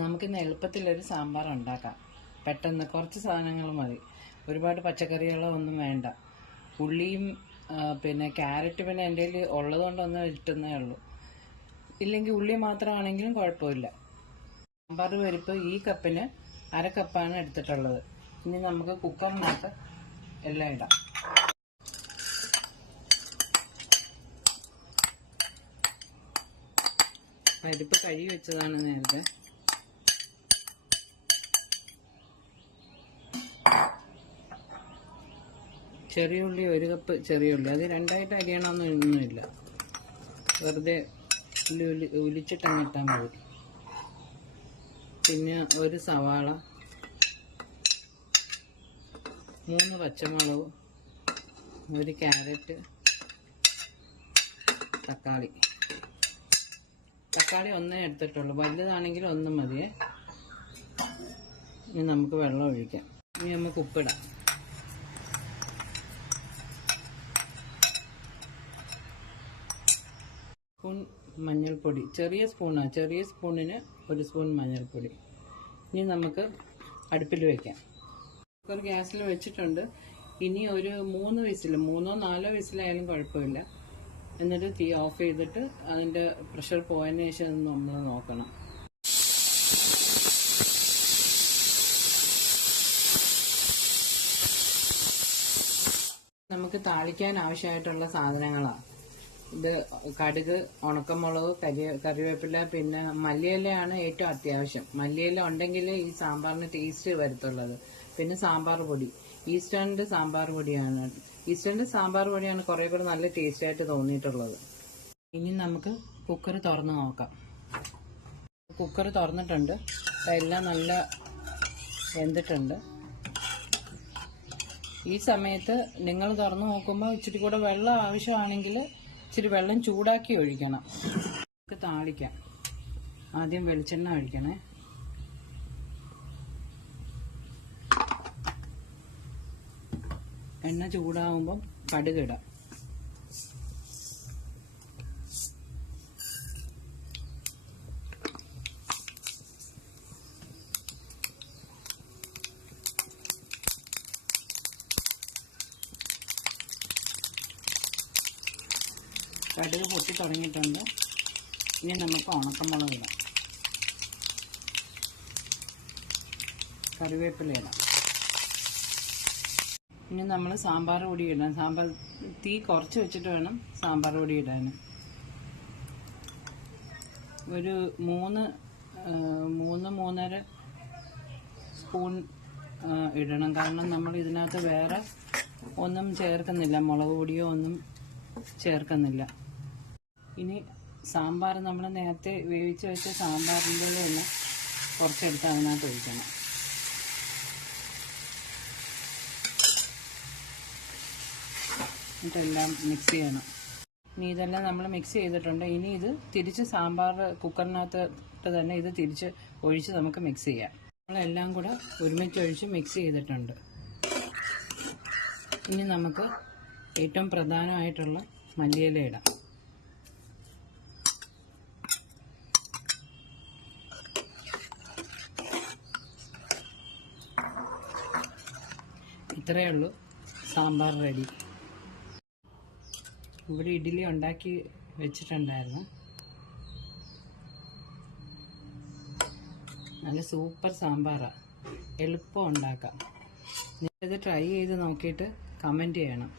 നമുക്കിന്ന് എളുപ്പത്തിലൊരു സാമ്പാർ ഉണ്ടാക്കാം. പെട്ടെന്ന് കുറച്ച് സാധനങ്ങൾ മതി. ഒരുപാട് പച്ചക്കറികളോ ഒന്നും വേണ്ട. ഉള്ളിയും പിന്നെ ക്യാരറ്റ് പിന്നെ എൻ്റെ കയ്യിൽ ഉള്ളതുകൊണ്ടൊന്ന് ഇട്ടുന്നേ ഉള്ളൂ. ഇല്ലെങ്കിൽ ഉള്ളി മാത്രമാണെങ്കിലും കുഴപ്പമില്ല. സാമ്പാർ പരിപ്പ് ഈ കപ്പിന് 1/2 കപ്പാണ് എടുത്തിട്ടുള്ളത്. ഇനി നമുക്ക് കുക്കറിനകത്ത് എല്ലാം ഇടാം. പരിപ്പ് കഴുകി വെച്ചതാണ് നേരത്തെ. ചെറിയ ഉള്ളി 1 കപ്പ് ചെറിയ ഉള്ളി, അത് രണ്ടായിട്ട് അരിയണമെന്നൊന്നുമില്ല, വെറുതെ ഉലിച്ചിട്ടങ്ങിട്ടാൽ മതി. പിന്നെ ഒരു സവാള, 3 പച്ചമുളക്, 1 ക്യാരറ്റ്, തക്കാളി ഒന്നേ എടുത്തിട്ടുള്ളൂ, വലുതാണെങ്കിൽ 1 മതിയേ. ഇനി നമുക്ക് വെള്ളം ഒഴിക്കാം. ഇനി നമുക്ക് ഉപ്പിടാം. സ്പൂൺ മഞ്ഞൾപ്പൊടി, ചെറിയ സ്പൂണിന് 1 സ്പൂൺ മഞ്ഞൾപ്പൊടി. ഇനി നമുക്ക് അടുപ്പിൽ വയ്ക്കാം. കുക്കർ ഗ്യാസിൽ വെച്ചിട്ടുണ്ട്. ഇനി ഒരു 3 വിസിൽ, 3 or 4 വിസിലായാലും കുഴപ്പമില്ല. എന്നിട്ട് തീ ഓഫ് ചെയ്തിട്ട് അതിൻ്റെ പ്രഷർ പോയതിന് ശേഷം നമ്മൾ നോക്കണം. നമുക്ക് താളിക്കാൻ ആവശ്യമായിട്ടുള്ള സാധനങ്ങളാണ് ഇത്: കടുക്, ഉണക്കമുളക്, കറിവേപ്പില, പിന്നെ മല്ലിയിലയാണ് ഏറ്റവും അത്യാവശ്യം. മല്ലിയില ഉണ്ടെങ്കിൽ ഈ സാമ്പാറിന് ടേസ്റ്റ് വരത്തുള്ളത്. പിന്നെ സാമ്പാർ പൊടി, ഈസ്റ്റേണിൻ്റെ സാമ്പാർ പൊടിയാണ്. ഈസ്റ്റേണിൻ്റെ സാമ്പാർ പൊടിയാണ് കുറേ കൂടെ നല്ല ടേസ്റ്റ് ആയിട്ട് തോന്നിയിട്ടുള്ളത്. ഇനി നമുക്ക് കുക്കർ തുറന്ന് നോക്കാം. കുക്കർ തുറന്നിട്ടുണ്ട്, എല്ലാം നല്ല വെന്തിട്ടുണ്ട്. ഈ സമയത്ത് നിങ്ങൾ തുറന്ന് നോക്കുമ്പോൾ ഇച്ചിരി കൂടെ വെള്ളം ആവശ്യമാണെങ്കിൽ ഇച്ചിരി വെള്ളം ചൂടാക്കി ഒഴിക്കണം. നമുക്ക് താളിക്കാം. ആദ്യം വെളിച്ചെണ്ണ ഒഴിക്കണേ. എണ്ണ ചൂടാവുമ്പം കടുകിടാം. കടുക് പൊട്ടി തുടങ്ങിയിട്ടുണ്ട്. ഇനി നമുക്ക് ഉണക്കമുളക് ഇടാം, കറിവേപ്പില ഇടാം. ഇനി നമ്മൾ സാമ്പാർ പൊടി ഇടാം. തീ കുറച്ച് വെച്ചിട്ട് വേണം സാമ്പാർ പൊടി ഇടാൻ. ഒരു 3-3.5 സ്പൂൺ ഇടണം. കാരണം നമ്മൾ ഇതിനകത്ത് വേറെ ഒന്നും ചേർക്കുന്നില്ല, മുളക് പൊടിയോ ഒന്നും ചേർക്കുന്നില്ല. ഇനി സാമ്പാർ നമ്മൾ നേരത്തെ വേവിച്ച് വെച്ച സാമ്പാറിൻ്റെ എല്ലാം കുറച്ചെടുത്ത് അതിനകത്ത് ഒഴിക്കണം. എന്നിട്ടെല്ലാം മിക്സ് ചെയ്യണം. ഇനി ഇതെല്ലാം നമ്മൾ മിക്സ് ചെയ്തിട്ടുണ്ട്. ഇനി ഇത് തിരിച്ച് സാമ്പാർ കുക്കറിനകത്ത് തന്നെ ഇത് തിരിച്ച് ഒഴിച്ച് നമുക്ക് മിക്സ് ചെയ്യാം. നമ്മളെല്ലാം കൂടെ ഒരുമിച്ച് ഒഴിച്ച് മിക്സ് ചെയ്തിട്ടുണ്ട്. ഇനി നമുക്ക് ഏറ്റവും പ്രധാനമായിട്ടുള്ള മല്ലിയില ഇടാം. ഇത്രയേ ഉള്ളൂ, സാമ്പാർ റെഡി. ഇവിടെ ഇഡ്ഡലി ഉണ്ടാക്കി വെച്ചിട്ടുണ്ടായിരുന്നു. നല്ല സൂപ്പർ സാമ്പാറാണ്, എളുപ്പം ഉണ്ടാക്കാം. നിങ്ങളിത് ട്രൈ ചെയ്ത് നോക്കിയിട്ട് കമൻറ്റ് ചെയ്യണം.